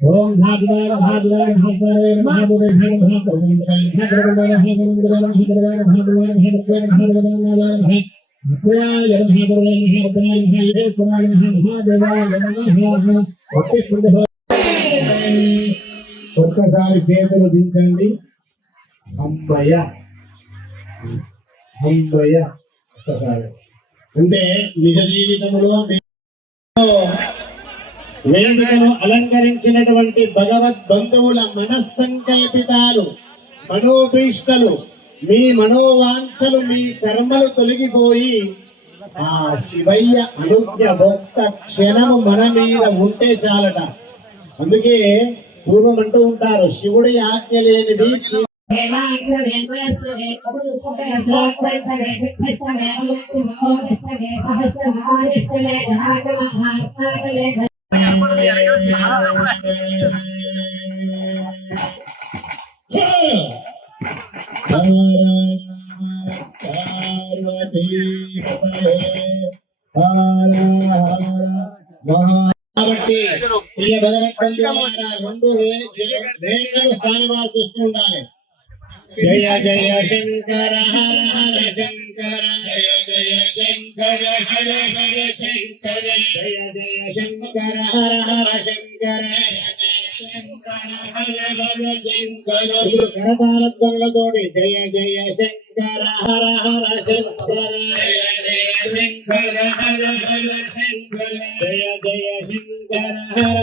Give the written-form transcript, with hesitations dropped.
ओम भागवान भागवान भागवान महादेव ఒక్కసారి చేతులు దించండి. అమ్మయ్య అమ్మయ్య. ఒక్కసారి అంటే నిజ జీవితంలో వేదికను అలంకరించినటువంటి భగవద్ బంధువుల మనస్సంకల్పితాలు, మనోభీష్టలు, మీ మనోవాంఛలు, మీ కర్మలు తొలగిపోయి ఆ శివయ్య అనుజ్ఞ ఒక్క క్షణము మన మీద ఉంటే చాలట. అందుకే పూర్వం అంటూ ఉంటారు, శివుడి ఆజ్ఞ లేనిది కాబట్టి ప్రియ భగవద్బంధువులారా, రెండు రేఖలు స్వామివారు చూస్తూ ఉండాలి. జయ జయ శంకర హర హర శంకర, జయ జయ శంకర హర హర శంకర, జయ జయ శంకర హర హర శంకర, జయ శంకర హర హర శంకర. కరతాళధ్వనులతోటి జయ జయ శంకర హర హర శంకర, జయ జయ శంకర హర హర శంకర, జయ జయ శంకర హర